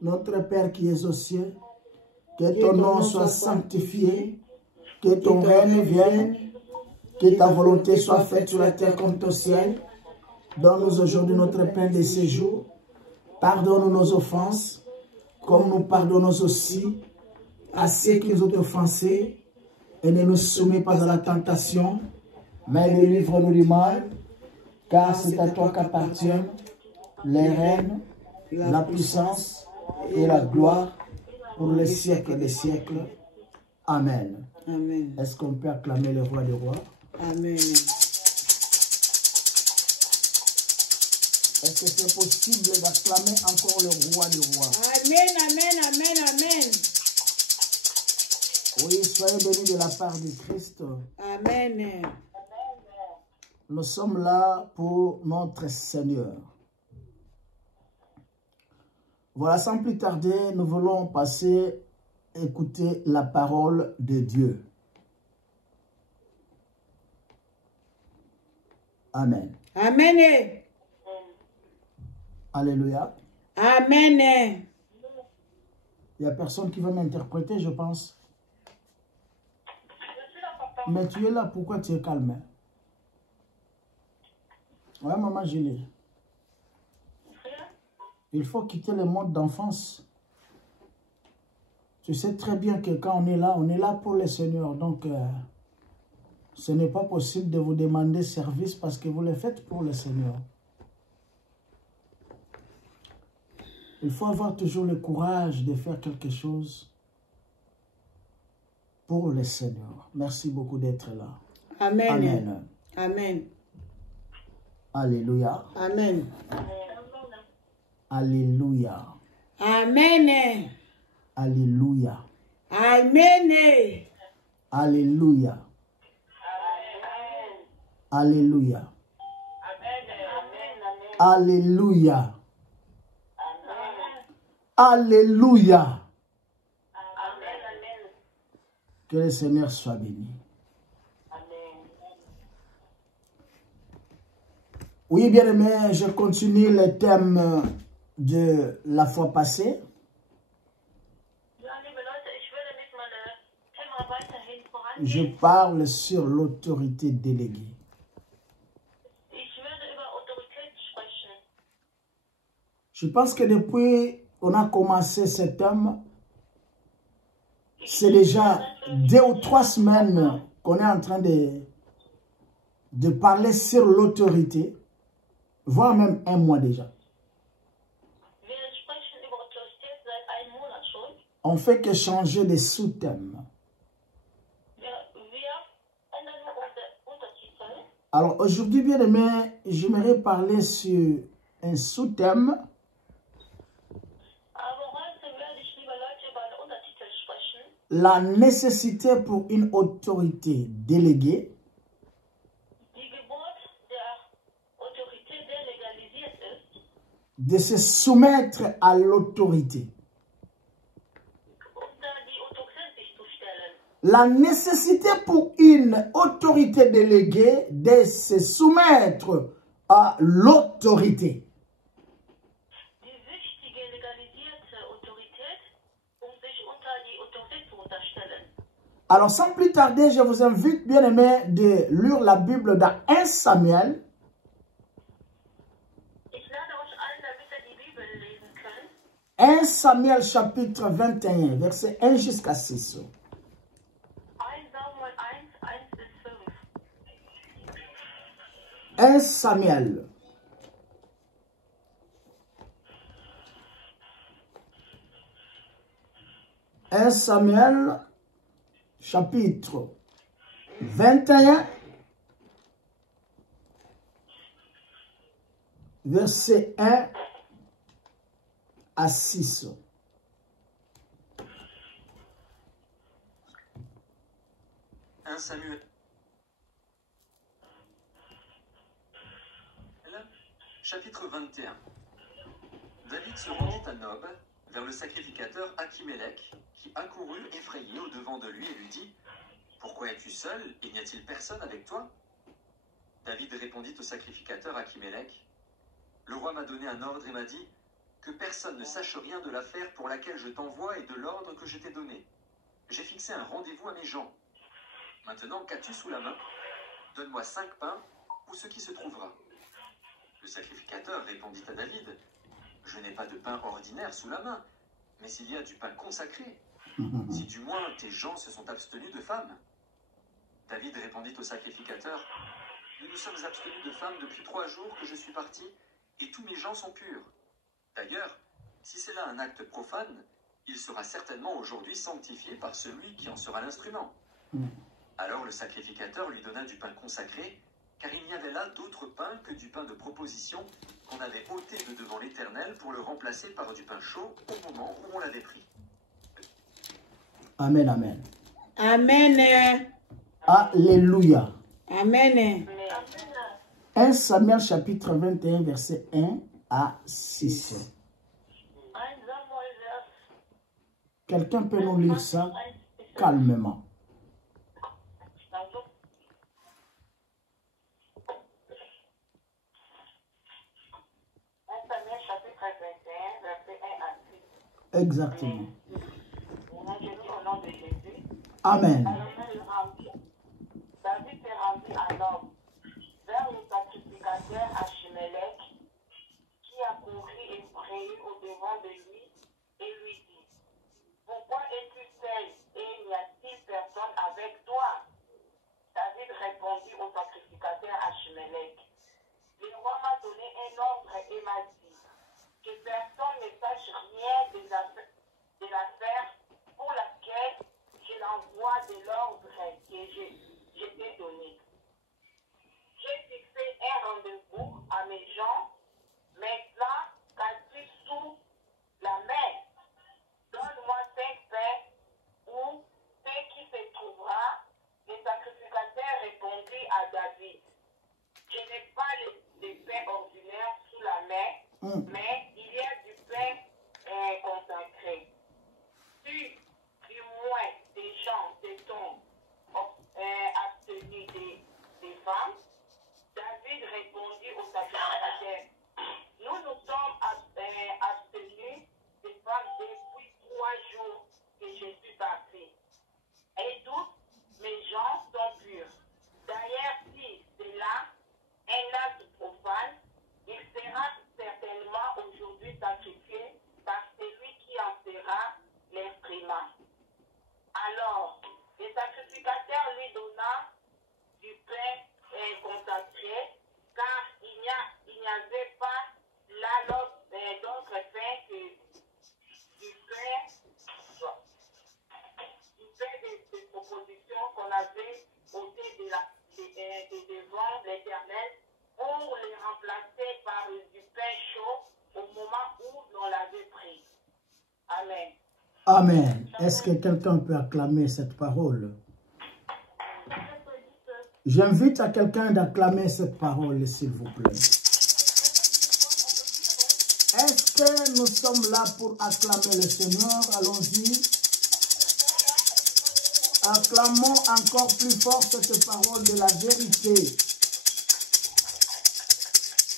Notre Père qui es aux cieux, que ton nom soit sanctifié, que ton règne vienne, que ta volonté soit faite sur la terre comme au ciel. Donne-nous aujourd'hui notre pain de ce jour. Pardonne-nous nos offenses, comme nous pardonnons aussi à ceux qui nous ont offensés. Et ne nous soumets pas à la tentation, mais délivre-nous du mal, car c'est à toi qu'appartiennent les règnes, la puissance et la gloire pour les siècles des siècles. Amen. Amen. Est-ce qu'on peut acclamer le roi des rois? Amen. Est-ce que c'est possible d'acclamer encore le roi des rois? Amen, amen, amen, amen. Oui, soyez bénis de la part du Christ. Amen. Nous sommes là pour notre Seigneur. Voilà, sans plus tarder, nous voulons passer écouter la parole de Dieu. Amen. Amen. Alléluia. Amen. Il n'y a personne qui va m'interpréter, je pense. Mais tu es là, pourquoi tu es calme? Ouais, maman Julie. Il faut quitter le monde d'enfance. Tu sais très bien que quand on est là pour le Seigneur. Donc, ce n'est pas possible de vous demander service parce que vous le faites pour le Seigneur. Il faut avoir toujours le courage de faire quelque chose pour le Seigneur. Merci beaucoup d'être là. Amen. Amen. Amen. Alléluia. Amen. Alléluia. Amen. Alléluia. Amen. Alléluia. Alléluia. Alléluia. Alléluia. Que le Seigneur soit béni. Oui, bien aimé, je continue le thème de la fois passée. Je parle sur l'autorité déléguée. Je pense que depuis qu'on a commencé ce thème, c'est déjà 2 ou 3 semaines qu'on est en train de parler sur l'autorité, voire même 1 mois déjà. On fait que changer de sous-thème. Alors aujourd'hui, bien aimé, j'aimerais parler sur un sous-thème. La nécessité pour une autorité déléguée de se soumettre à l'autorité. La nécessité pour une autorité déléguée de se soumettre à l'autorité. Alors, sans plus tarder, je vous invite, bien aimé, de lire la Bible dans 1 Samuel. 1 Samuel chapitre 21, verset 1 jusqu'à 6. 1 Samuel. Chapitre 21, verset 1 à 6. Samuel. Chapitre 21. David se rendit à Nob, vers le sacrificateur Achimélec, qui accourut effrayé au-devant de lui et lui dit « Pourquoi es-tu seul? Et n'y a-t-il personne avec toi ?» David répondit au sacrificateur Achimélec « Le roi m'a donné un ordre et m'a dit que personne ne sache rien de l'affaire pour laquelle je t'envoie et de l'ordre que je t'ai donné. J'ai fixé un rendez-vous à mes gens. Maintenant, qu'as-tu sous la main? Donne-moi 5 pains ou ce qui se trouvera. Le sacrificateur répondit à David, je n'ai pas de pain ordinaire sous la main, mais il y a du pain consacré. Si du moins tes gens se sont abstenus de femmes. David répondit au sacrificateur, nous nous sommes abstenus de femmes depuis 3 jours que je suis parti, et tous mes gens sont purs. D'ailleurs, si c'est là un acte profane, il sera certainement aujourd'hui sanctifié par celui qui en sera l'instrument. Alors le sacrificateur lui donna du pain consacré, car il n'y avait là d'autre pain que du pain de proposition qu'on avait ôté de devant l'Éternel pour le remplacer par du pain chaud au moment où on l'avait pris. Amen, amen. Amen. Alléluia. Amen. 1 Samuel chapitre 21, verset 1 à 6. Quelqu'un peut nous lire ça calmement. Exactement. Amen. David s'est rendu alors vers le sacrificateur Achimélec, qui a couru effrayé au-devant de lui, et lui dit, pourquoi es-tu seul et n'y a-t-il personne avec toi? David répondit au sacrificateur Achimélec, le roi m'a donné un ordre et m'a dit, que personne ne sache rien de l'affaire pour laquelle je l'envoie de l'ordre que je t'ai donné. J'ai fixé un rendez-vous à mes gens. Maintenant, qu'as-tu sous la main? Donne-moi 5 pains ou ce qui se trouvera. Le sacrificateur répondit à David, je n'ai pas de pain ordinaire sous la main, mais il y a du pain consacré. Si du moins des gens se sont abstenus des femmes, David répondit au sacrificateur, nous nous sommes abstenus des femmes depuis 3 jours que je suis parti. Et tous mes gens sont purs. D'ailleurs, si c'est là un acte profane, il sera certainement aujourd'hui sacrifié par celui qui en sera l'instrument. Alors, le sacrificateur lui donna du pain consacré, car il n'y avait pas là d'autre pain que du pain de proposition qu'on avait ôté de devant l'Éternel pour les remplacer par du pain chaud au moment où l'on l'avait pris. Amen. Amen. Est-ce que quelqu'un peut acclamer cette parole? J'invite à quelqu'un d'acclamer cette parole, s'il vous plaît. Est-ce que nous sommes là pour acclamer le Seigneur? Allons-y. Acclamons encore plus fort cette parole de la vérité.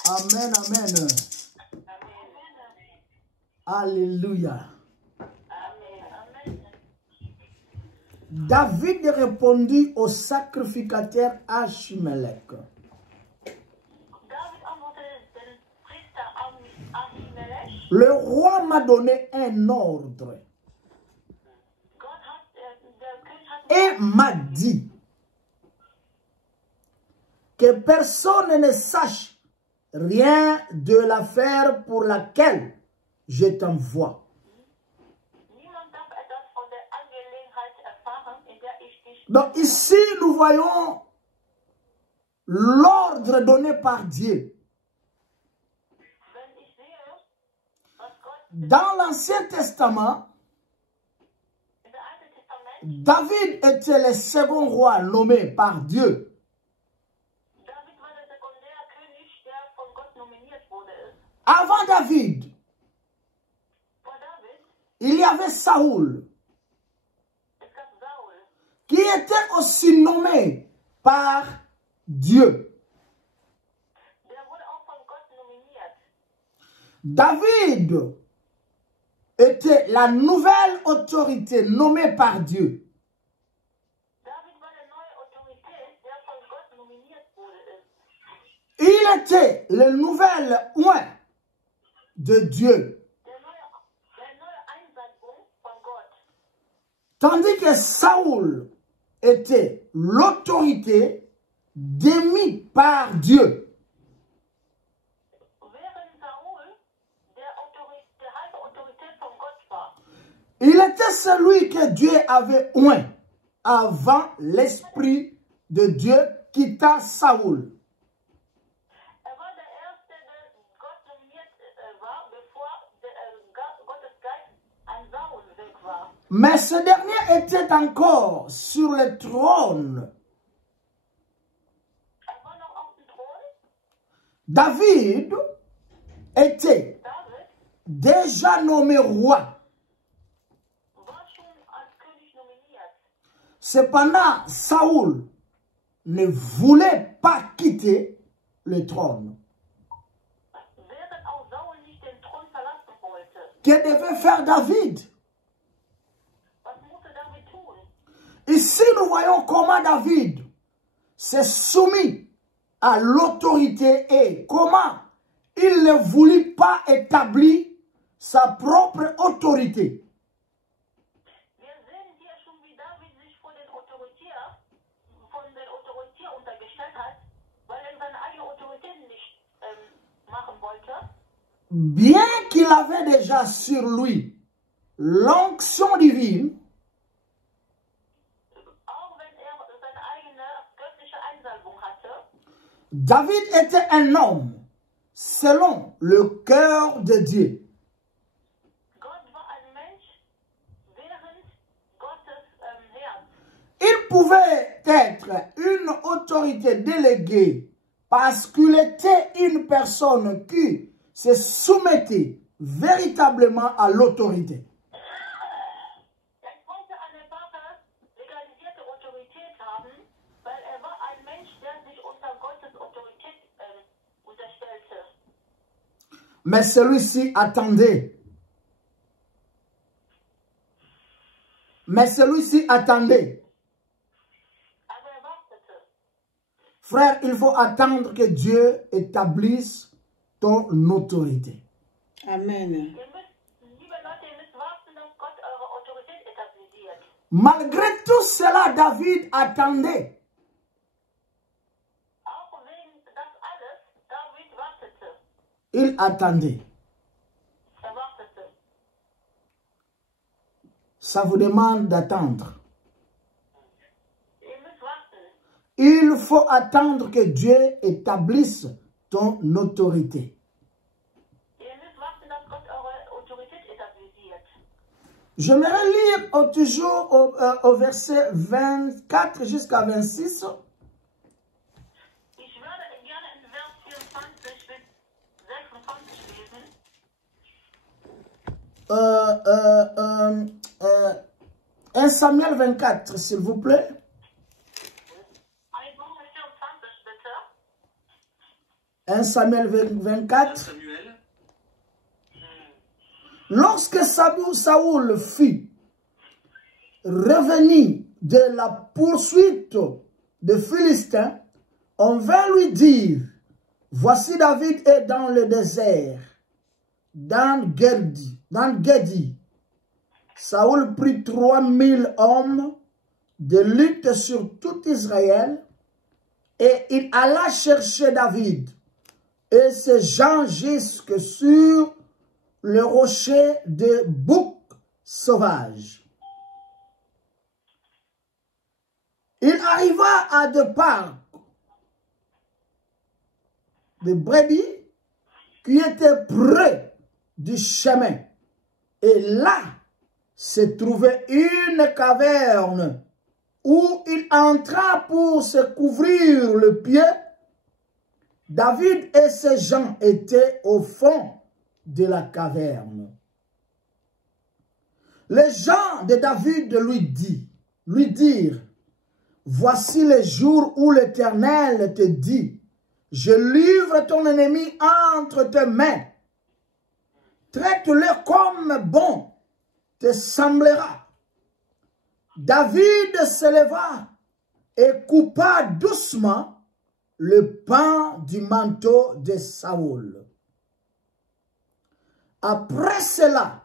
Amen, amen. Alléluia. David répondit au sacrificateur Achimélec. Le roi m'a donné un ordre et m'a dit que personne ne sache rien de l'affaire pour laquelle je t'envoie. Donc ici, nous voyons l'ordre donné par Dieu. Dans l'Ancien Testament, David était le second roi nommé par Dieu. Avant David, il y avait Saoul, qui était aussi nommé par Dieu. David était la nouvelle autorité nommée par Dieu. David war die neue Autorität, der von Gott nominiert wurde. Il était le nouvel oint de Dieu. Der neue Einsatzung von Gott. Tandis que Saoul était l'autorité démise par Dieu. Während Saul der halbe Autorität von Gott war. Il était celui que Dieu avait oint avant l'Esprit de Dieu quitta Saoul. War der Erste, der Gott nominiert war, bevor Gottes Geist an Saul weg war. Mais ce dernier était encore sur le trône. War noch auf dem Thron. David était David déjà nommé roi. war schon als König nominiert. Cependant, Saoul ne voulait pas quitter le trône. Während auch Saul nicht den Thron verlassen wollte. Que devait faire David? Was musste David tun? Ici, nous voyons comment David s'est soumis à l'autorité et comment il ne voulut pas établir sa propre autorité. Wir sehen hier schon, wie David sich von der Autorität untergestellt hat, weil er seine eigene Autorität nicht machen wollte. Bien qu'il avait déjà sur lui l'onction divine, Auch wenn er seine eigene göttliche Einsalbung hatte, David était un homme selon le cœur de Dieu. Gott war ein Mensch während Gottes Herz. Il pouvait être une autorité déléguée parce qu'il était une personne qui se soumettait véritablement à l'autorité. Er konnte eine wahre, legalisierte Autorität haben, weil er war ein Mensch, der sich unter Gottes Autorität unterstellte. Mais celui-ci attendait. Aber er wartete. Frère, il faut attendre que Dieu établisse ton autorité. Amen. Liebe Leute, ihr müsst warten, dass Gott eure Autorität etabliert. Malgré tout cela, David attendait. Auch wegen das alles, David wartete. Il attendait. Er wartete. Ça vous demande d'attendre. Ihr müsst warten. Il faut attendre que Dieu établisse ton autorité. Ihr müsst warten, dass Gott eure Autorität etabliert. J'aimerais lire toujours au verset 24 jusqu'à 26. Ich würde gerne in Vers 24 bis 26 lesen. 1 Samuel 24, s'il vous plaît. 1 Samuel 24. Samuel, Lorsque Saoul fit revenir de la poursuite des Philistins, on vint lui dire, voici David est dans le désert, dans Gedi. Saoul prit 3000 hommes de lutte sur tout Israël et il alla chercher David et ses gens jusque sur le rocher de bouc sauvage. Il arriva à deux parcs de brebis qui étaient près du chemin. Et là se trouvait une caverne où il entra pour se couvrir le pied. David et ses gens étaient au fond de la caverne. Les gens de David lui dirent, voici les jours où l'Éternel te dit, je livre ton ennemi entre tes mains. traite-le comme bon te semblera. David se leva et coupa doucement le pan du manteau de Saoul. Après cela,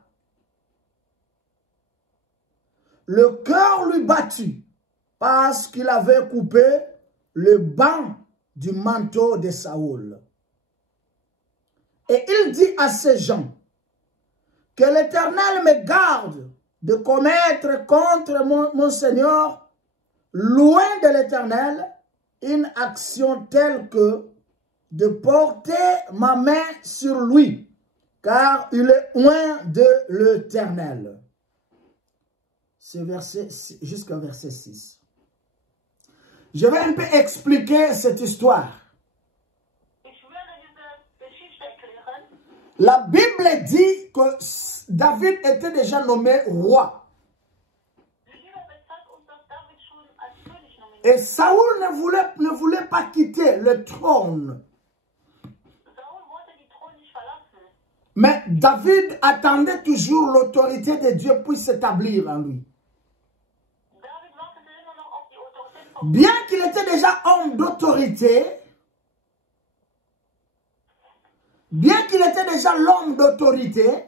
le cœur lui battit parce qu'il avait coupé le ban du manteau de Saoul. Et il dit à ces gens, que l'Éternel me garde de commettre contre mon Seigneur, loin de l'Éternel, une action telle que de porter ma main sur lui, car il est loin de l'Éternel. C'est jusqu'au verset 6. Je vais un peu expliquer cette histoire. La Bible dit que David était déjà nommé roi. Et Saoul ne voulait pas quitter le trône. Mais David attendait toujours l'autorité de Dieu puisse s'établir en lui. Bien qu'il était déjà homme d'autorité, bien qu'il était déjà l'homme d'autorité,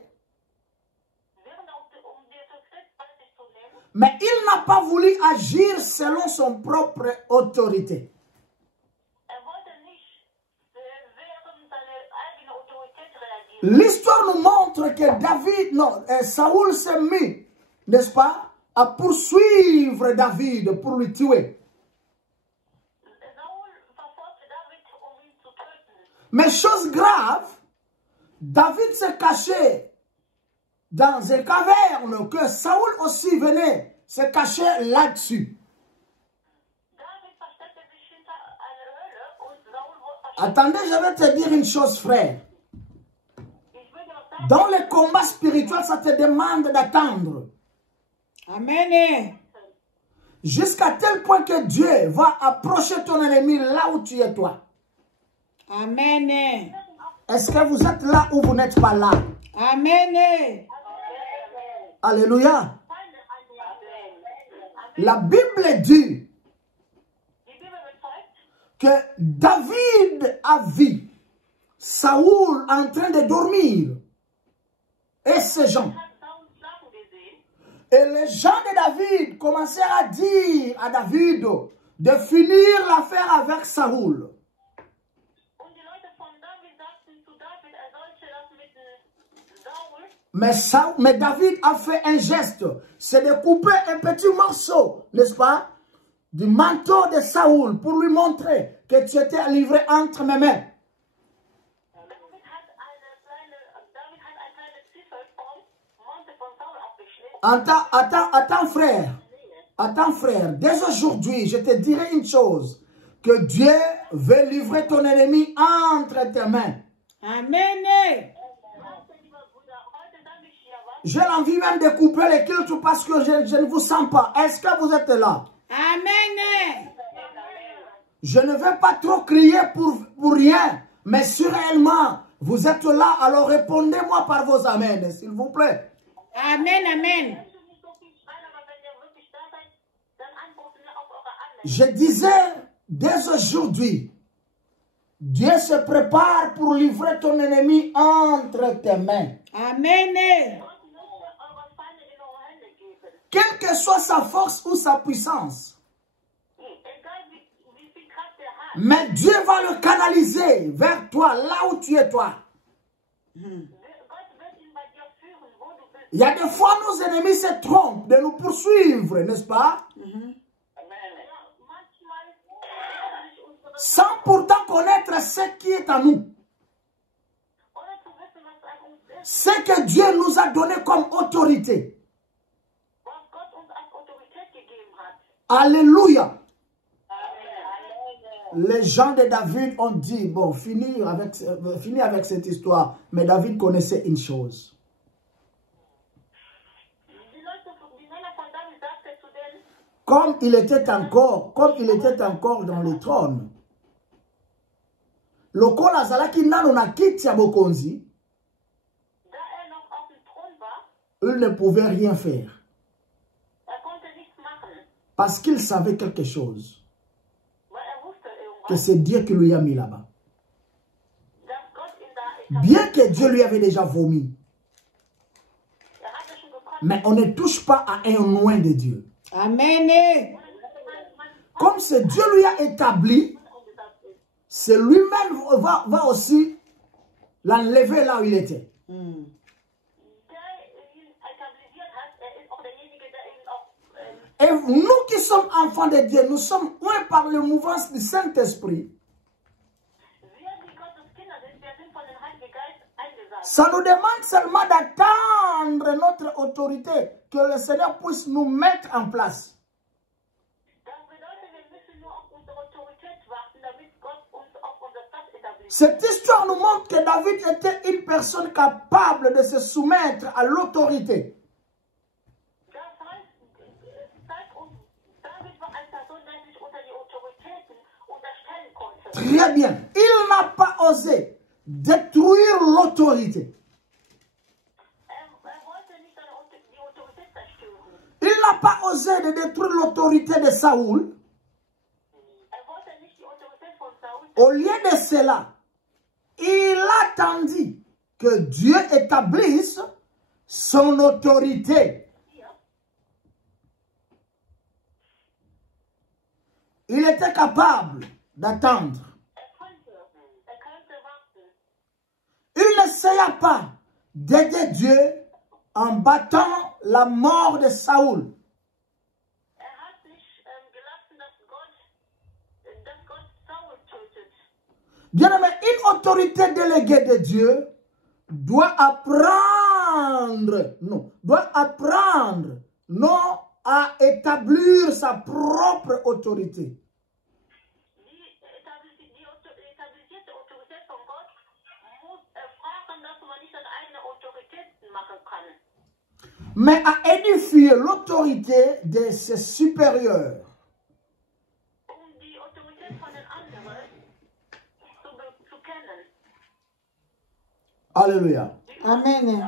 mais il n'a pas voulu agir selon son propre autorité. L'histoire nous montre que Saoul s'est mis, n'est-ce pas, à poursuivre David pour le tuer. Mais chose grave, David s'est caché dans une caverne que Saoul aussi venait se cacher là-dessus. Attendez, je vais te dire une chose, frère. Dans les combats spirituels, ça te demande d'attendre. Amen. Jusqu'à tel point que Dieu va approcher ton ennemi là où tu es toi. Amen. Est-ce que vous êtes là ou vous n'êtes pas là? Amen. Alléluia. La Bible dit que David a vu Saoul en train de dormir et ses gens. Et les gens de David commencèrent à dire à David de finir l'affaire avec Saoul. Mais David a fait un geste, c'est de couper un petit morceau, n'est-ce pas, du manteau de Saoul pour lui montrer que tu étais livré entre mes mains. Attends frère, dès aujourd'hui, je te dirai une chose, que Dieu veut livrer ton ennemi entre tes mains. Amen. J'ai envie même de couper les cultes parce que je ne vous sens pas. Est-ce que vous êtes là? Amen. Je ne vais pas trop crier pour rien, mais si réellement vous êtes là, alors répondez-moi par vos amens, s'il vous plaît. Amen, amen. Je disais, dès aujourd'hui, Dieu se prépare pour livrer ton ennemi entre tes mains. Amen. Quelle que soit sa force ou sa puissance. Mais Dieu va le canaliser vers toi, là où tu es toi. Il y a des fois, nos ennemis se trompent de nous poursuivre, n'est-ce pas? Sans pourtant connaître ce qui est à nous. Ce que Dieu nous a donné comme autorité. Alléluia. Les gens de David ont dit, bon, fini avec cette histoire. Mais David connaissait une chose. Comme il était encore dans le trône. Lokola zalaki nano na kiti ya bokonzi. il ne pouvait rien faire. Er konnte nichts machen. Parce qu'il savait quelque chose. Weil er wusste Que irgendwas. c'est Dieu qui lui a mis là-bas. Dass Gott ihn da Bien que Dieu lui avait déjà vomi. Er hatte schon gekonnt. Mais on ne touche pas à un loin de Dieu. Amen. Comme c'est Dieu lui a établi, c'est lui-même va aussi l'enlever là où il était. Der ihn etabliert hat, ist auch derjenige, der ihn auch Et nous qui sommes enfants de Dieu, nous sommes un par le mouvement du Saint-Esprit. wir, die Gottes Kinder sind, wir sind von dem Heiligen Geist eingesandt. Ça nous demande seulement d'attendre notre autorité, que le Seigneur puisse nous mettre en place. Das bedeutet, wir müssen nur auf unsere Autorität warten, damit Gott uns auf unser Platz etabliert. Cette histoire nous montre que David était une personne capable de se soumettre à l'autorité. Das heißt, zeigt uns, David war eine Person, der sich unter die Autoritäten unterstellen konnte. Très bien. Il n'a pas osé détruire l'autorité. Wollte nicht die Autorität zerstören. Il n'a pas osé de détruire l'autorité de Saoul. Wollte nicht die Autorität von Saul. Au lieu de cela, il attendit que Dieu établisse son autorité. Il était capable d'attendre. Konnte warten. Il n'essaya pas d'aider Dieu en battant la mort de Saoul. Hat nicht gelassen, dass Gott Saul tötet. Bien aimé, une autorité déléguée de Dieu doit apprendre non à établir sa propre autorité. Die etablierte Autorität von Gott muss erfahren, dass man nicht seine eigene Autorität machen kann. Mais à édifier l'autorité de ses supérieurs. Die Autorität von den anderen zu kennen. Alléluia. Amen.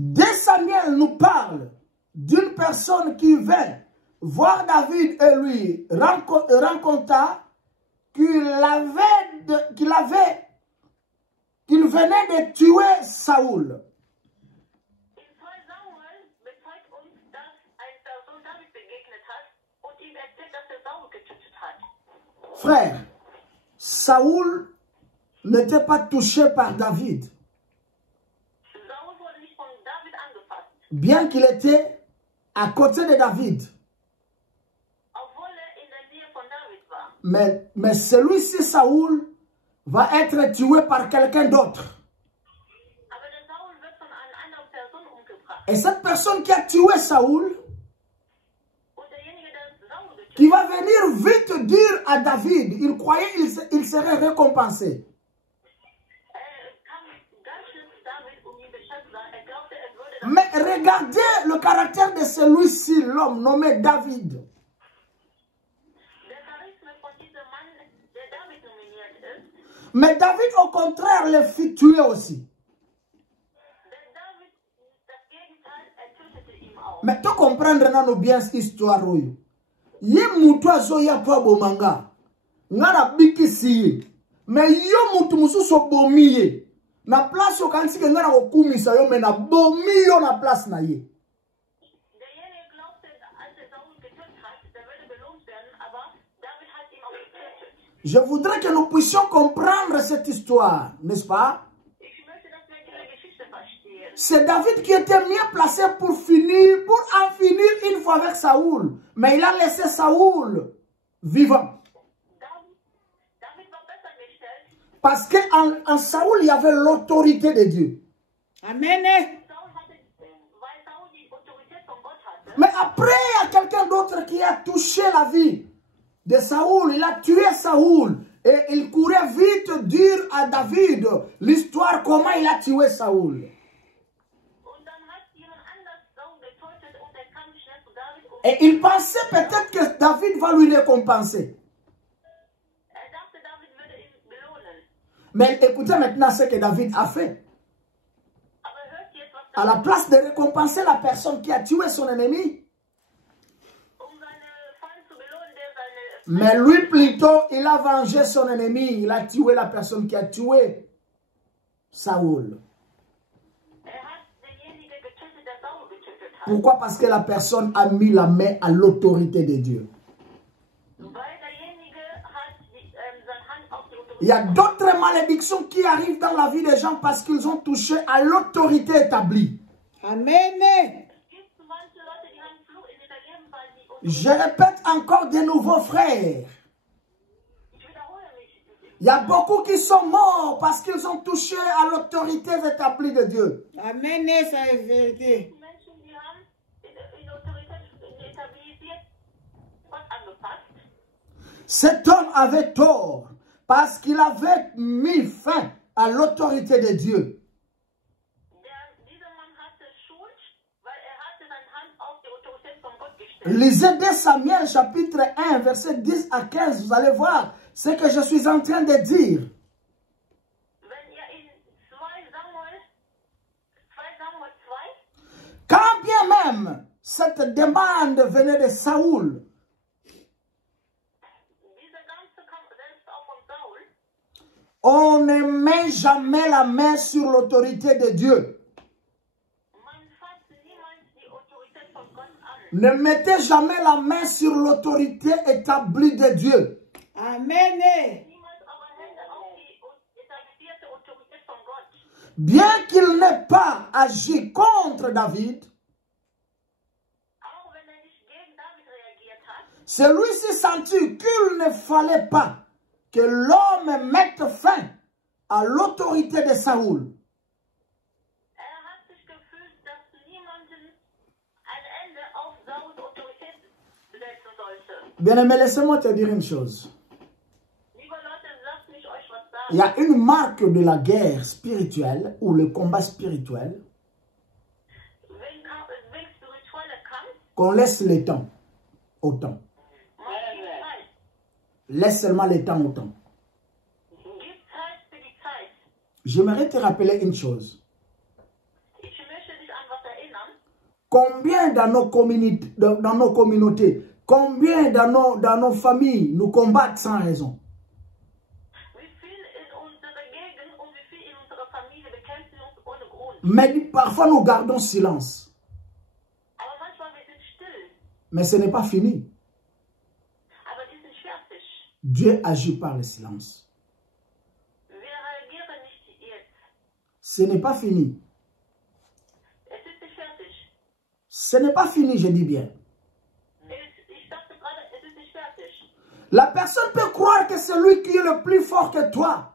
Dès Samuel nous parle d'une personne qui vint voir David et lui raconta qu'il venait de tuer Saoul. In 2 Samuel bezeugt uns, dass eine Person David begegnet hat und ihm erzählt, dass er Saul getötet hat. Frère, Saoul n'était pas touché par David, Saul wurde nicht von David angefasst, bien qu'il était à côté de David. obwohl in der Nähe von David war. Mais celui-ci, Saoul, va être tué par quelqu'un d'autre. Aber der Saul wird von einer anderen Person umgebracht. Et cette personne qui a tué Saoul, Und derjenige, der Saul getötet qui va venir vite dire à David, il croyait qu'il serait récompensé. kam ganz schnell zu David, ihm Bescheid zu sagen. Er glaubte, würde Mais regardez le caractère de celui-ci, l'homme nommé David. der Charisma von diesem Mann, der David nominiert ist. Mais David, au contraire, le fit tuer aussi. Der David, das Gegenteil, tötete ihn auch. Mais tu comprends bien cette histoire. Ye mutu azoya po bomanga. Ngana bikisi. Mais yo mutu mususu bomiye. Na place yo kansi ke ngana okumisa yo me na bomi yo na place na ye. Derjenige glaubte, als er Saul getötet hat, der würde belohnt werden, aber David hat ihn auch getötet. Je voudrais que nous puissions comprendre cette histoire, n'est-ce pas? Ich möchte, dass wir diese Geschichte verstehen. C'est David qui était mieux placé pour en finir une fois avec Saoul. Mais il a laissé Saoul vivant. David war besser gestellt. Parce qu'en Saoul, il y avait l'autorité de Dieu. Amen. Saul hatte, weil Saul die Autorität von Gott hatte. Mais après, il y a quelqu'un d'autre qui a touché la vie de Saoul. Il a tué Saoul. Et il courait vite dire à David l'histoire, comment il a tué Saoul. Und dann hat jemand anders Saul getötet und er kam schnell zu David und Et il pensait peut-être que David va lui récompenser. er dachte, David würde ihn belohnen. Mais écoutez maintenant ce que David a fait. À la place de récompenser la personne qui a tué son ennemi, mais lui plutôt, il a vengé son ennemi. Il a tué la personne qui a tué Saoul. Pourquoi? Parce que la personne a mis la main à l'autorité de Dieu. Il y a d'autres malédictions qui arrivent dans la vie des gens parce qu'ils ont touché à l'autorité établie. Amen. Je répète encore de nouveau, frères. Il y a beaucoup qui sont morts parce qu'ils ont touché à l'autorité établie de Dieu. Amen, ça est vérité. Cet homme avait tort parce qu'il avait mis fin à l'autorité de Dieu. Lisez 2 Samuel chapitre 1 verset 10 à 15, vous allez voir ce que je suis en train de dire. Quand bien même cette demande venait de Saoul, on ne met jamais la main sur l'autorité de Dieu. Ne mettez jamais la main sur l'autorité établie de Dieu. Amen. Bien qu'il n'ait pas agi contre David, celui-ci sentit qu'il ne fallait pas que l'homme mette fin à l'autorité de Saoul. Bien-aimé, laissez-moi te dire une chose. Il y a une marque de la guerre spirituelle ou le combat spirituel qu'on laisse le temps au temps. Laisse seulement le temps au temps. J'aimerais te rappeler une chose. Combien dans nos communautés, combien dans nos familles nous combattent sans raison? Mais parfois nous gardons silence. Mais ce n'est pas fini. Dieu agit par le silence. Ce n'est pas fini. Ce n'est pas fini, je dis bien. La personne peut croire que c'est lui qui est le plus fort que toi.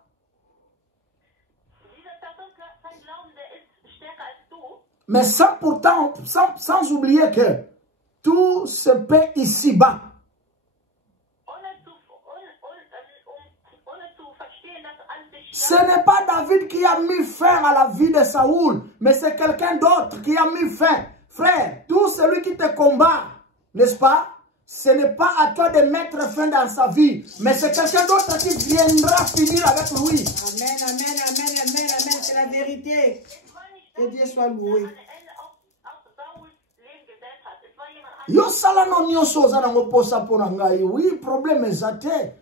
Mais sans pourtant, sans oublier que tout se paie ici-bas. Ce n'est pas David qui a mis fin à la vie de Saoul, mais c'est quelqu'un d'autre qui a mis fin. Frère, tout celui qui te combat, n'est-ce pas? Ce n'est pas à toi de mettre fin dans sa vie, mais c'est quelqu'un d'autre qui viendra finir avec lui. Amen, amen, amen, amen, amen, c'est la vérité. Que Dieu soit loué. Yo salano nyonso za nango posa pona ngai. Oui, problème est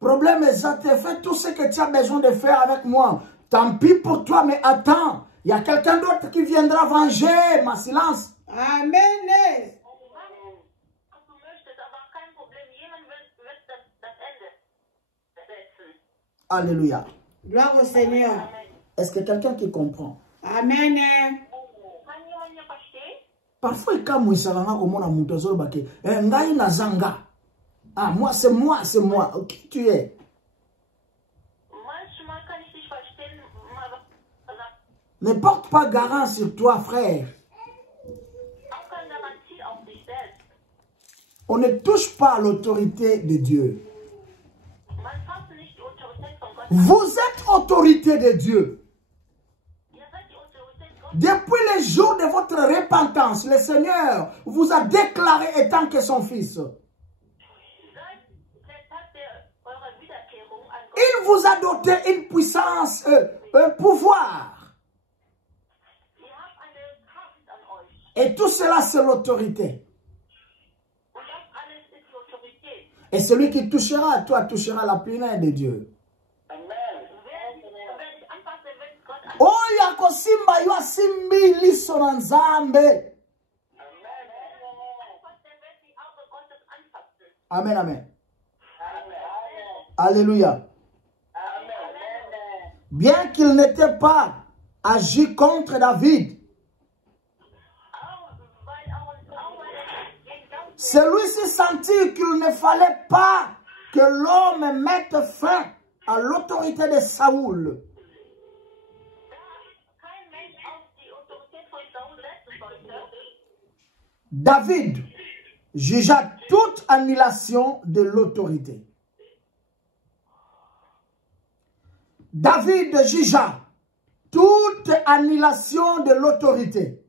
problème est fais tout ce que tu as besoin de faire avec moi. Tant pis pour toi, mais attends. Il y a quelqu'un d'autre qui viendra venger ma silence. Amen. Alléluia. Gloire au Seigneur. Est-ce que quelqu'un qui comprend? Amen. Parfois, quand moi, ça va comme on mutozo bake, ngai na zanga. Ah, moi, c'est moi, c'est moi. Qui tu es? Ne porte pas garant sur toi, frère. On ne touche pas à l'autorité de Dieu. Vous êtes autorité de Dieu. Depuis le jour de votre repentance, le Seigneur vous a déclaré étant que son fils. Il vous a doté une puissance, un pouvoir. Et tout cela, c'est l'autorité. Und das alles ist Autorität. Et celui qui touchera à toi, touchera la plénitude de Dieu. Wenn ich anfasse, wird Gott an. Oyo akosimba yo asimbi liso na Nzambe. Anfasst, der wird die Augen Gottes anfassen. Amen, amen. Alléluia. Bien qu'il n'était pas agi contre David, celui-ci sentit qu'il ne fallait pas que l'homme mette fin à l'autorité de Saoul. David jugea toute annulation de l'autorité. David jugea toute annulation de l'autorité.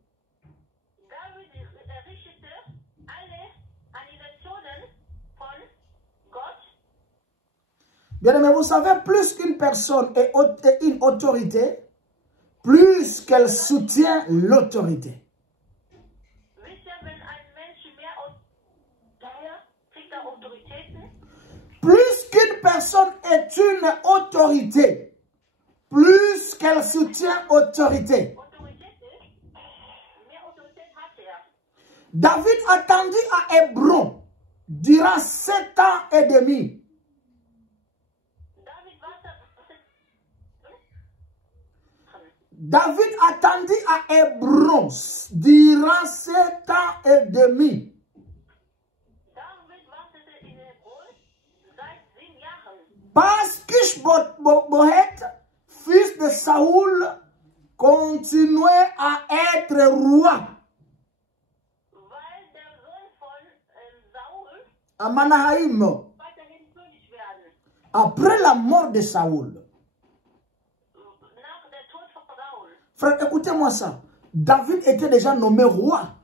Bien aimé, vous savez, plus qu'une personne est une autorité, plus qu'elle soutient l'autorité. Plus qu'une personne est une autorité, plus qu'elle soutient l'autorité. David attendit à Hébron durant 7 ans et demi. David attendit à Hébron durant 7 ans et demi. Parce qu'Ishbosheth, fils de Saoul, continuait à être roi. À Manahaïm, après la mort de Saoul. Frère, écoutez-moi ça. David était déjà nommé roi.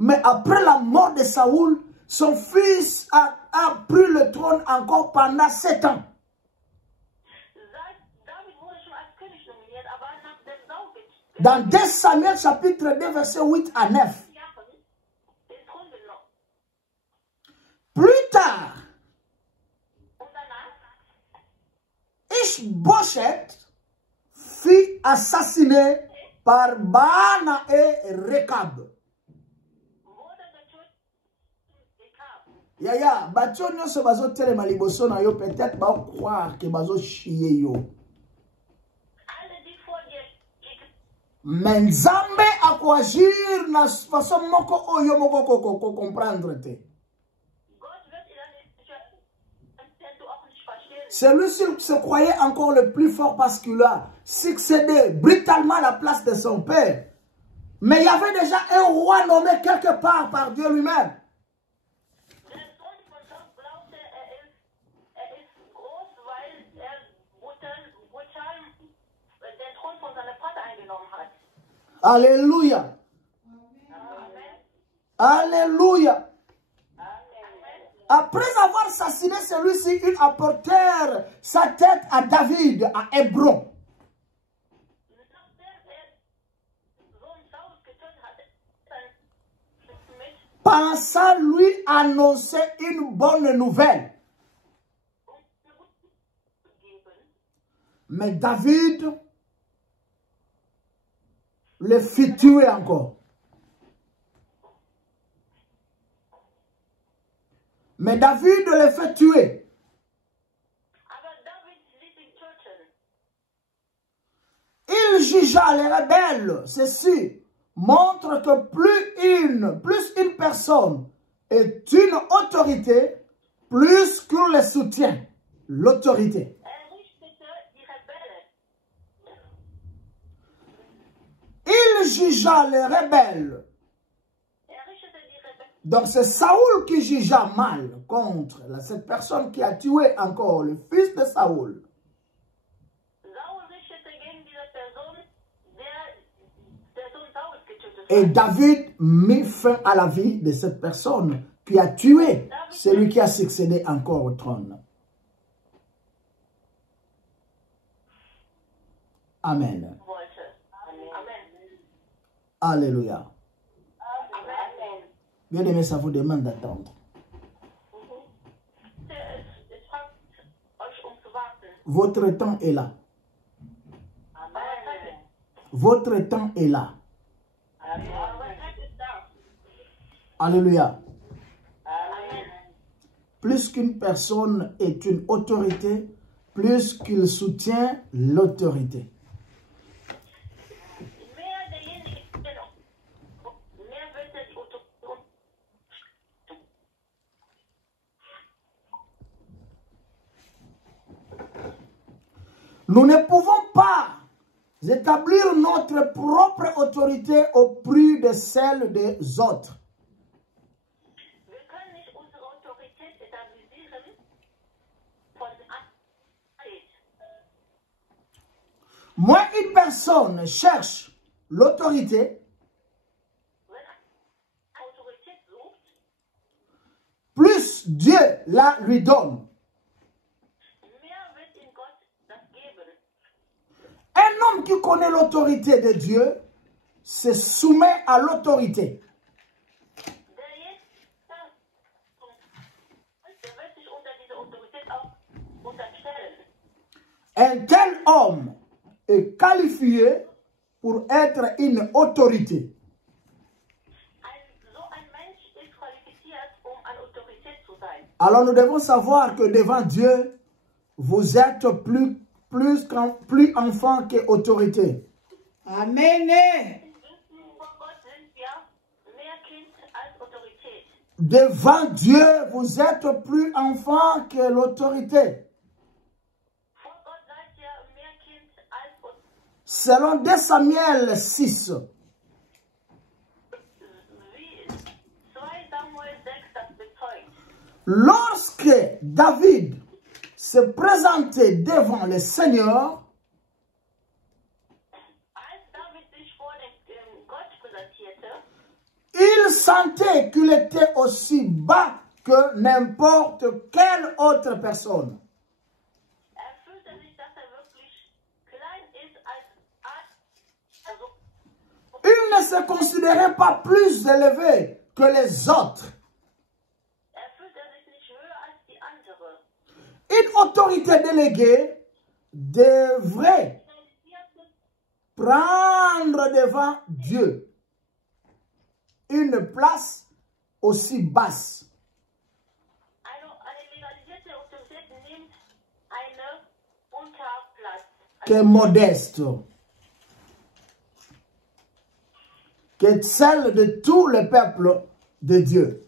Mais après la mort de Saoul, son fils a pris le trône encore pendant 7 ans. Dans 2 Samuel chapitre 2 verset 8 à 9. Plus tard, Ishbosheth fut assassiné par Baana et Rekab. Yaya, bato nyonso bazo telema liboso na yo peut-être ba croire que bazo chier yo. Mais Nzambe akoagir na façon moko oyo moko comprendre te. Celui-ci se croyait encore le plus fort parce qu'il a succédé brutalement à la place de son père. Mais il y avait déjà un roi nommé quelque part par Dieu lui-même. Alléluia. Alléluia. Après avoir assassiné celui-ci, ils apportèrent sa tête à David, à Hébron. Pensant lui annoncer une bonne nouvelle. Mais David le fit tuer encore. Mais David le fait tuer. Il jugea les rebelles. Ceci montre que plus une personne est une autorité, plus qu'on le soutient. L'autorité. Il jugea les rebelles. Donc c'est Saoul qui jugea mal contre cette personne qui a tué encore le fils de Saoul. Et David mit fin à la vie de cette personne qui a tué celui qui a succédé encore au trône. Amen. Alléluia. Bien aimé, ça vous demande d'attendre. Es fragt euch, zu warten. Votre temps est là. Amen. Votre temps est là. Amen. Eure Zeit ist da. Alléluia. Amen. Plus qu'une personne est une autorité, plus qu'il soutient l'autorité. Mehr derjenige, mehr wird er die Autorität. Nous ne pouvons pas établir notre propre autorité au prix de celle des autres. Wir können nicht unsere Autorität etablieren von anderen. Moins une personne cherche l'autorité, Wenn eine Autorität sucht, plus Dieu la lui donne. mehr wird ihm Gott das geben. Un homme qui connaît l'autorité de Dieu se soumet à l'autorité. Der wird sich unter diese Autorität auch unterstellen. Un tel homme est qualifié pour être une autorité. So ein Mensch ist qualifiziert, eine Autorität zu sein. Alors nous devons savoir que devant Dieu, vous êtes plus enfant qu'autorité. Amen. Vor Gott sind wir mehr Kind als Autorität. Devant Dieu, vous êtes plus enfant que l'autorité. Vor Gott seid ihr mehr Kind als Autorität. Selon 2 Samuel 6, Wie 2 Samuel 6 das bezeugt. lorsque David se présentait devant le Seigneur, Als David sich vor dem Gott präsentierte, il sentait qu'il était aussi bas que n'importe quelle autre personne. fühlte sich, dass wirklich klein ist als Il ne se considérait pas plus élevé que les autres. fühlte sich nicht höher als die andere. Une autorité déléguée devrait prendre devant Dieu une place aussi basse Eine legalisierte Autorität nimmt einen Unterplatz. que modeste, que celle de tout le peuple de Dieu.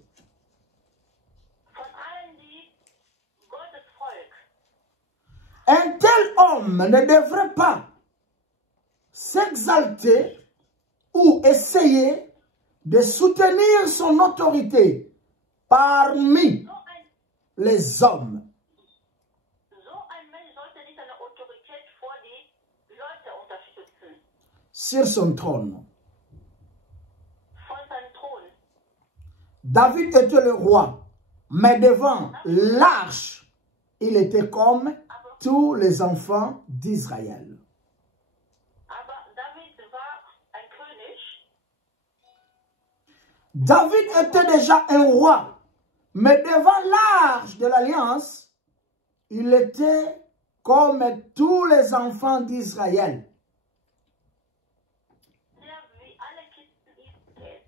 Von allen, die Gottes Volk. Un tel homme ne devrait pas s'exalter ou essayer de soutenir son autorité parmi So ein les hommes. Mensch sollte nicht seine Autorität vor die Leute unterstützen. Sur son trône. Von seinem Thron. David était le roi, mais devant l'arche, il était comme tous les enfants d'Israël. Aber David war ein König. David était déjà un roi, mais devant l'arche de l'alliance, il était comme tous les enfants d'Israël. Der wie alle Kinder Israel.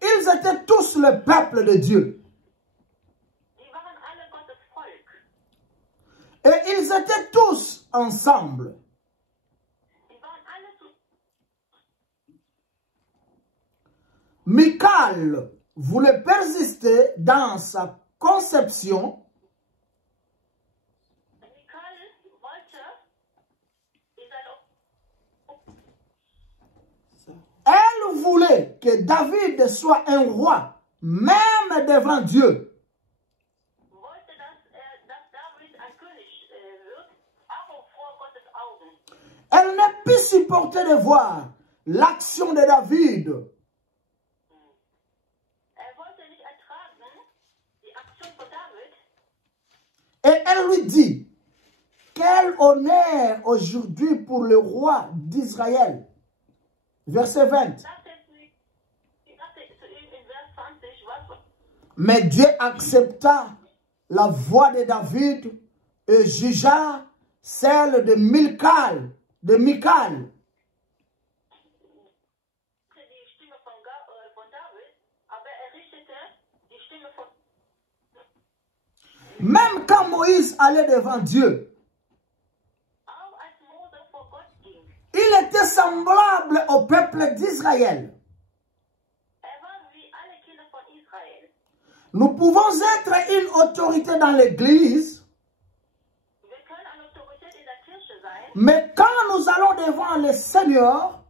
Ils étaient tous le peuple de Dieu. Die waren alle Gottes Volk. Et ils étaient tous ensemble. Die waren alle zu. Michal voulait persister dans sa conception Michal wollte in seiner Elle voulait que David soit un roi, même devant Dieu. wollte, dass David ein König wird, auch vor Gottes Augen. Elle ne put supporter de voir l'action de David. Wollte nicht ertragen die Aktion von David. Et elle lui dit, quel honneur aujourd'hui pour le roi d'Israël. Verset 20. Sagte zu ihm in Vers Mais Dieu accepta la voix de David et jugea celle de Michal. Même quand Moïse allait devant Dieu, il était semblable au peuple d'Israël. Nous pouvons être une autorité dans l'église, mais quand nous allons devant le Seigneur,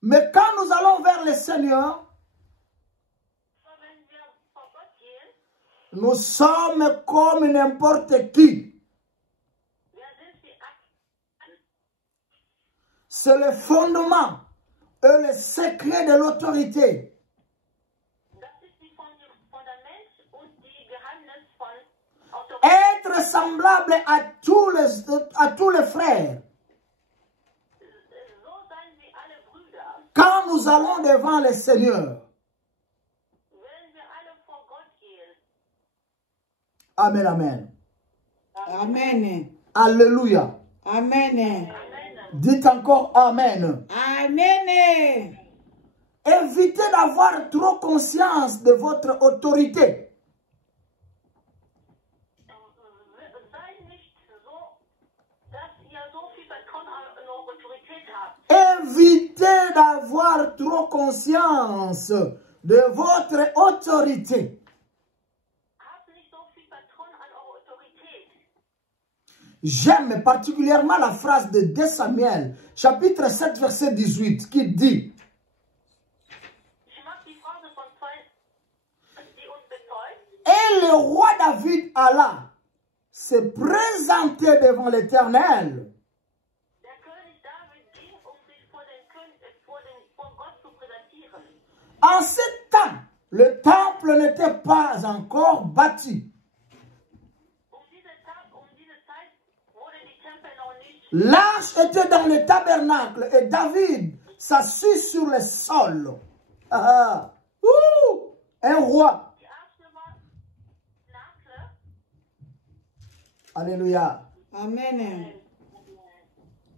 vers le Seigneur, nous sommes comme n'importe qui. C'est le fondement et le secret de l'autorité. Être semblable à tous les frères. Quand nous allons devant le Seigneur. Amen, amen. Amen. Alléluia. Amen. Dites encore Amen. Amen. Évitez d'avoir trop conscience de votre autorité. Évitez d'avoir trop conscience de votre autorité. J'aime particulièrement la phrase de 2 Samuel, chapitre 7, verset 18, qui dit: et le roi David alla se présenter devant l'Éternel. En ce temps, le temple n'était pas encore bâti. L'arche était dans le tabernacle et David s'assit sur le sol. Un roi. Alléluia. Amen.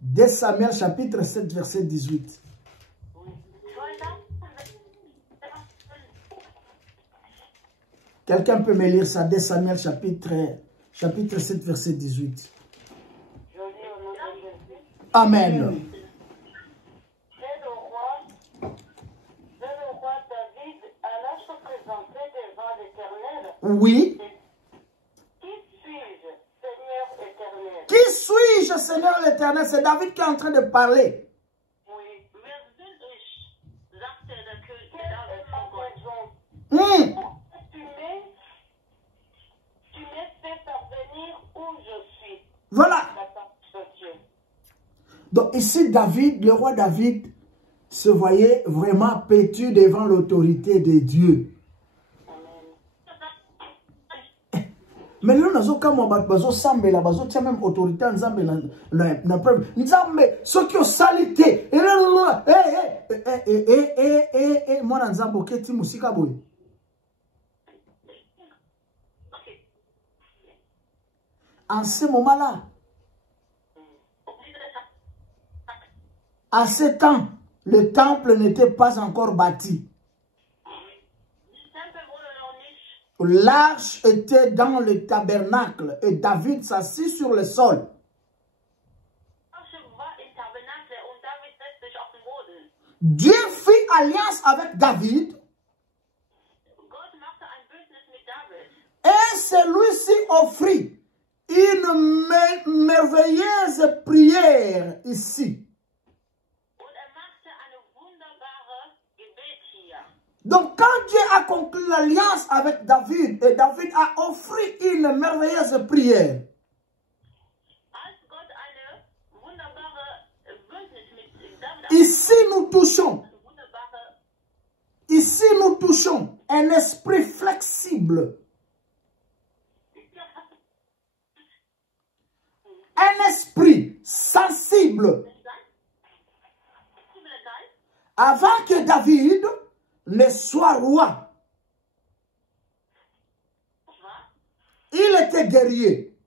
2 Samuel chapitre 7 verset 18. Quelqu'un peut me lire ça, 2 Samuel chapitre 7 verset 18. Amen. Et le roi David alla se présenter devant l'Éternel. Oui. Qui suis-je, Seigneur éternel? Qui suis-je, Seigneur l'Éternel? C'est David qui est en train de parler. Oui. Wer bin ich? Sagte der König David vor Gott. Tu m'es fait parvenir où je suis. Voilà. Donc ici, David, le roi David, se voyait vraiment pétu devant l'autorité de Dieu. Mais là, nous avons même autorité, nous avons ceux qui ont salité. Moi, nous avons en ce moment-là, à ce temps, le temple n'était pas encore bâti. L'arche était dans le tabernacle et David s'assit sur le sol. Dieu fit alliance avec David et celui-ci offrit une merveilleuse prière ici. Donc, quand Dieu a conclu l'alliance avec David, et David a offert une merveilleuse prière, ici nous touchons un esprit flexible, un esprit sensible, avant que David ne soit roi. Il était guerrier.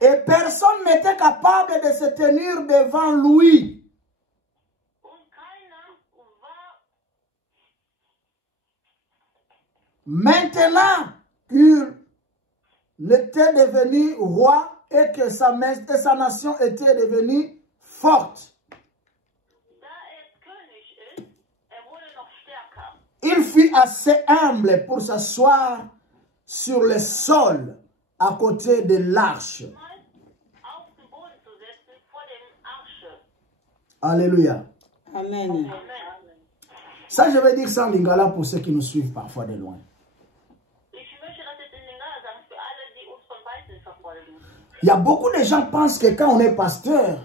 Et personne n'était capable de se tenir devant lui. Maintenant qu'il était devenu roi et que sa nation était devenue forte, il fut assez humble pour s'asseoir sur le sol à côté de l'arche. Alléluia. Amen. Ça, je vais dire ça en lingala pour ceux qui nous suivent parfois de loin. Il y a beaucoup de gens qui pensent que quand on est pasteur,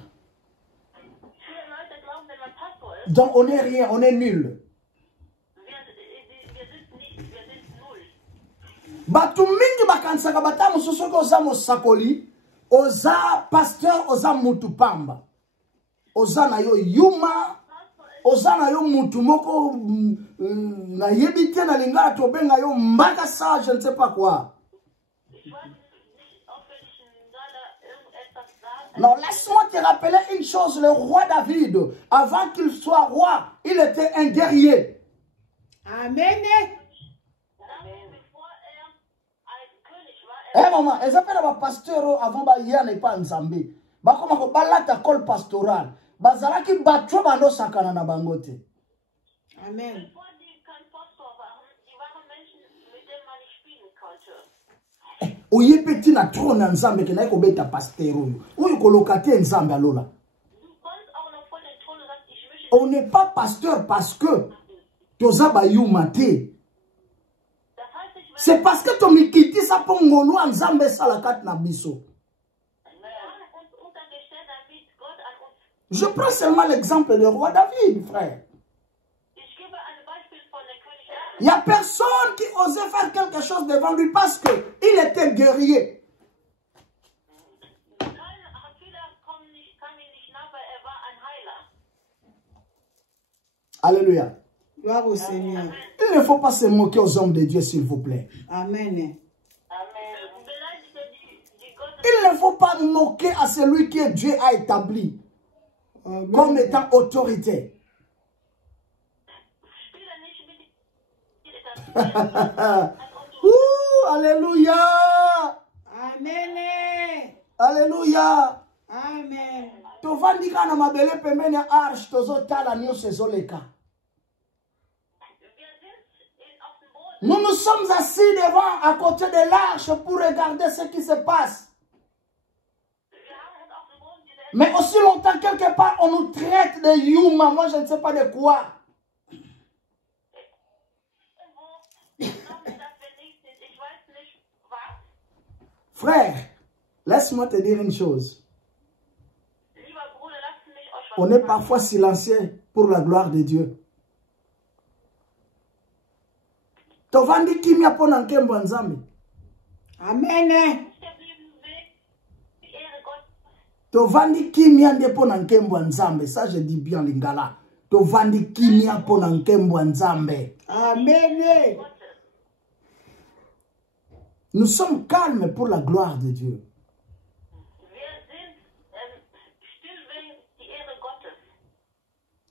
donc on n'est rien, on est nul. Batu mingi bakansaka batamu sosoka oza mosakoli, oza pasteur, oza mutu pamba. Oza na yo yuma, oza na yo mutu moko na yebite na lingala tobenga yo mbaka sa, je ne sais pas quoi. Non, laisse-moi te rappeler une chose, le roi David, avant qu'il soit roi, il était un guerrier. Amen. Eh maman, ils appellent un pasteur avant de y aller pas en Zambie. Bah comment on balade à col pastoral. Bazala qui bat trop bando sakana na bangote. Amen. Oye petit na trop na Nzambe ke na ko beta pasteur oyo. Oyo ko lokate Nzambe alola. On n'est pas pasteur parce que toza ba yumate. C'est parce que ton mikiti sa pongolo Nzambe salakat na biso. Je prends seulement l'exemple du roi David, frère. Il n'y a personne qui osait faire quelque chose devant lui parce qu'il était guerrier. Alléluia. Gloire au Seigneur. Il ne faut pas se moquer aux hommes de Dieu, s'il vous plaît. Amen. Il ne faut pas moquer à celui que Dieu a établi comme étant autorité. Alléluia. Amen. Alléluia. Amen. Tovandika na mabele pembeni ya arche tozo tala nyonso ezoleka. Nous nous sommes assis devant, à côté de l'arche pour regarder ce qui se passe. Mais aussi longtemps, quelque part, on nous traite de Yuma. Moi, je ne sais pas de quoi. Frère, laisse-moi te dire une chose. On est parfois silencieux pour la gloire de Dieu. Tovandi kimia pona nkembo Nzambe. Amen. Tovandi kimia nde pona nkembo Nzambe. Ça je dis bien lingala. Tovandi kimia pona nkembo Nzambe. Amen. Nous sommes calmes pour la gloire de Dieu.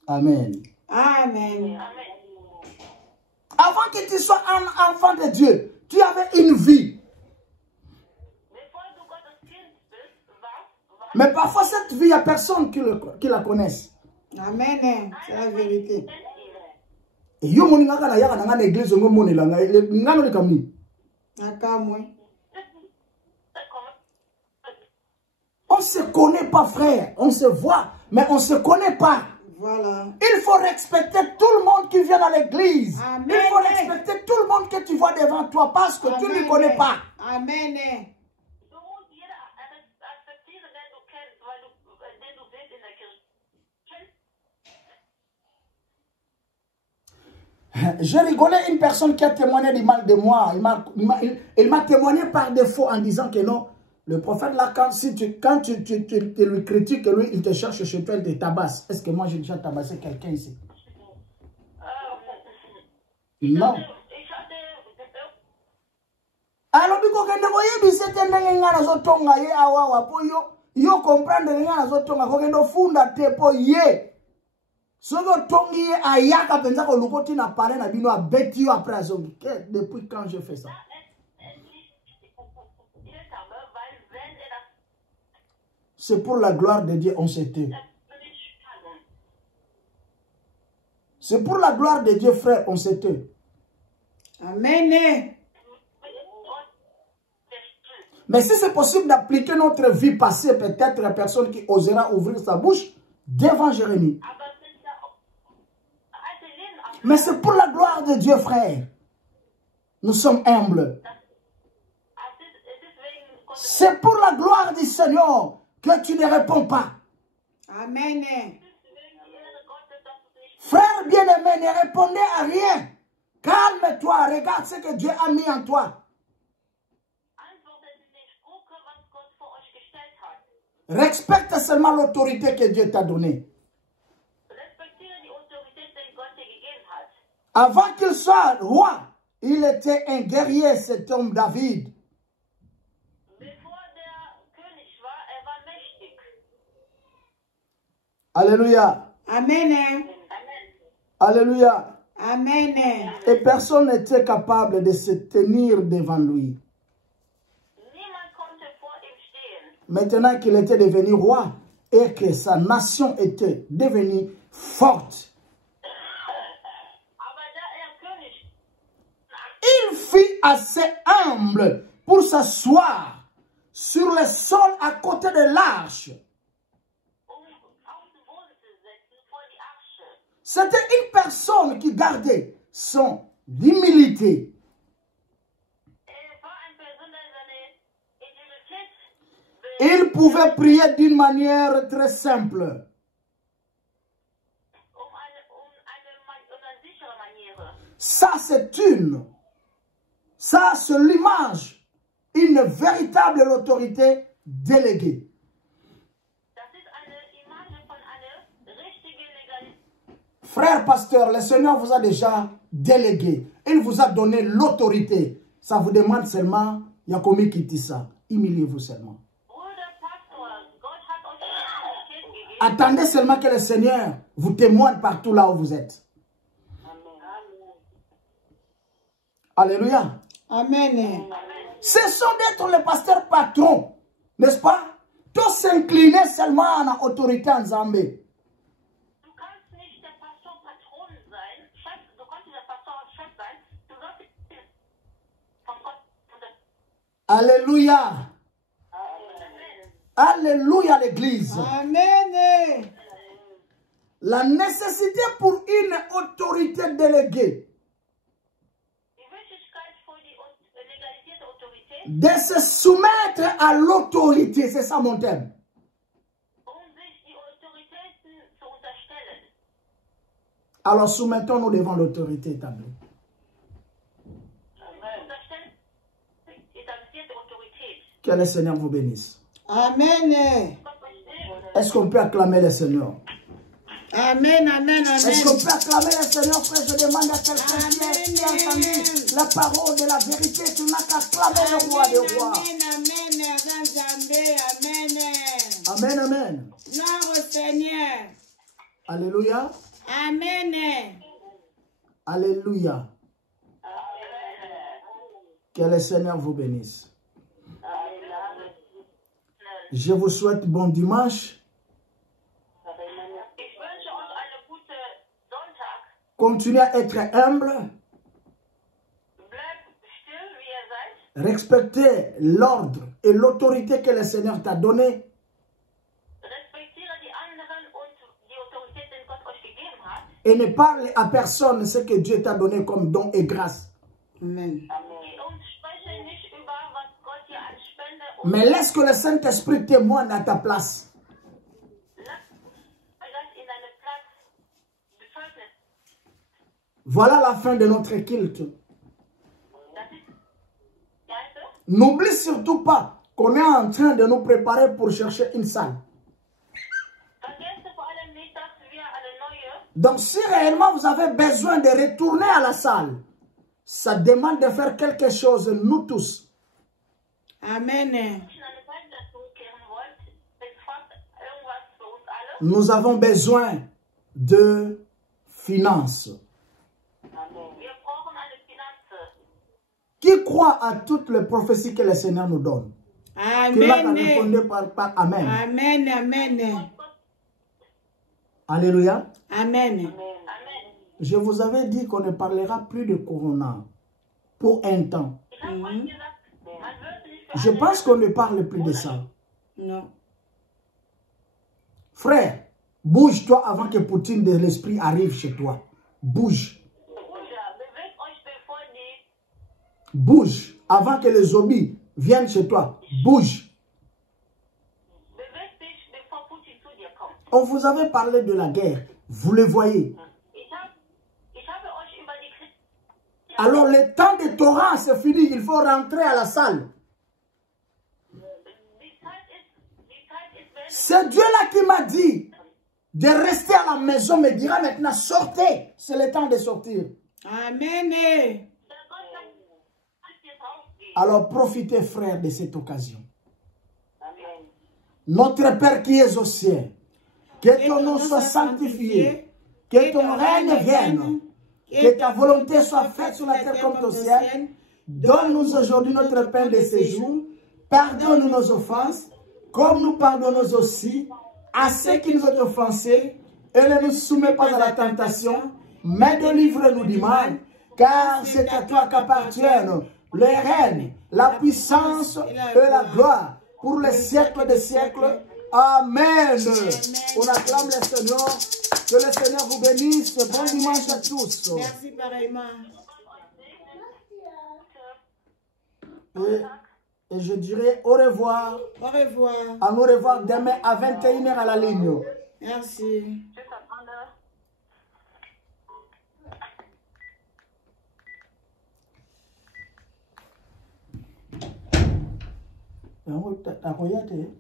Amen. Amen. Avant que tu sois un enfant de Dieu, tu avais une vie. Mais parfois, cette vie, il n'y a personne qui la connaisse. Amen. C'est la vérité. Et yo moninga kana yaka na ngana église ngo monela ngano le kamni. On ne se connaît pas, frère. On se voit, mais on ne se connaît pas. Voilà. Il faut respecter tout le monde qui vient à l'église. Amen. Il faut respecter tout le monde que tu vois devant toi parce que tu ne le connais pas. Amen. Je rigolais une personne qui a témoigné du mal de moi. Il m'a témoigné par défaut en disant que non, Le prophète là, quand tu lui critiques, lui, il te cherche chez toi, il te tabasse. Est-ce que moi, j'ai déjà tabassé quelqu'un ici? Non. Alors, biko kende boyebi sete ndenge ngana zotonga ye awawa po yo comprendre ngana zotonga ko kendo funda te po ye. Sogo tongi ye ayaka penza ko lukoti na pare na bino abeti yo après azongi. Depuis quand je fais ça? C'est pour la gloire de Dieu, on se tait. C'est pour la gloire de Dieu, frère, on se tait. Amen. Mais si c'est possible d'appliquer notre vie passée, peut-être la personne qui osera ouvrir sa bouche devant Jérémie. Mais c'est pour la gloire de Dieu, frère. Nous sommes humbles. C'est pour la gloire du Seigneur que tu ne réponds pas. Amen. Frère bien-aimé, ne répondez à rien. Calme-toi, regarde ce que Dieu a mis en toi. Respecte seulement l'autorité que Dieu t'a donnée. Avant qu'il soit roi, il était un guerrier, cet homme David. Alléluia. Amen. Alléluia. Amen. Et personne n'était capable de se tenir devant lui. Maintenant qu'il était devenu roi et que sa nation était devenue forte, il fut assez humble pour s'asseoir sur le sol à côté de l'arche. C'était une personne qui gardait son humilité. Il pouvait prier d'une manière très simple. Ça, c'est l'image, une véritable autorité déléguée. Frère pasteur, le Seigneur vous a déjà délégué. Il vous a donné l'autorité. Ça vous demande seulement, Yakomi Kitissa, humiliez-vous seulement. Attendez seulement que le Seigneur vous témoigne partout là où vous êtes. Alléluia. Amen. Cessons d'être le pasteur patron, n'est-ce pas? Tous s'incliner seulement à l'autorité en Zambé. Alléluia. Alléluia l'église. Amen. La nécessité pour une autorité déléguée de se soumettre à l'autorité, c'est ça mon thème. Alors soumettons-nous devant l'autorité établie. Que le Seigneur vous bénisse. Amen. Est-ce qu'on peut acclamer le Seigneur? Amen, amen, amen. Est-ce qu'on peut acclamer le Seigneur, frère? Je demande à quelqu'un qui a entendu la parole de la vérité, tu n'as qu'à acclamer le roi des rois. Amen, Amen, amen. gloire au Seigneur. Alléluia. Amen. Alléluia. Que le Seigneur vous bénisse. Je vous souhaite bon dimanche. Continuez à être humble. Respectez l'ordre et l'autorité que le Seigneur t'a donné. Et ne parle à personne ce que Dieu t'a donné comme don et grâce. Amen. Mais laisse que le Saint-Esprit témoigne à ta place. Voilà la fin de notre culte. N'oublie surtout pas qu'on est en train de nous préparer pour chercher une salle. Donc, si réellement vous avez besoin de retourner à la salle, ça demande de faire quelque chose, nous tous. Amen. Nous avons besoin de finances. Qui croit à toutes les prophéties que le Seigneur nous donne? Amen. Par Amen. Amen. Amen. Alléluia. Amen. Je vous avais dit qu'on ne parlera plus de Corona pour un temps. Je pense qu'on ne parle plus de ça. Non. Frère, bouge-toi avant que Poutine de l'esprit arrive chez toi. Bouge. Bouge avant que les zombies viennent chez toi. Bouge. On vous avait parlé de la guerre. Vous le voyez. Alors le temps de Torah c'est fini. Il faut rentrer à la salle. C'est Dieu là qui m'a dit de rester à la maison. Me dira maintenant sortez. C'est le temps de sortir. Amen. Alors profitez frères de cette occasion. Notre Père qui es aux cieux, que ton nom soit sanctifié, que ton règne vienne, que ta volonté soit faite sur la terre comme au ciel. Donne-nous aujourd'hui notre pain de ce jour. Pardonne-nous nos offenses, comme nous pardonnons aussi à ceux qui nous ont offensés. Et ne nous soumets pas à la tentation, mais délivre-nous du mal, car c'est à toi qu'appartiennent le règne, la puissance et la gloire pour les siècles des siècles. Amen. On acclame le Seigneur. Que le Seigneur vous bénisse. Bon dimanche à tous. Merci pareillement. Et je dirais au revoir. Au revoir. À nous revoir demain à 21 h à la ligne. Merci. Takoyate.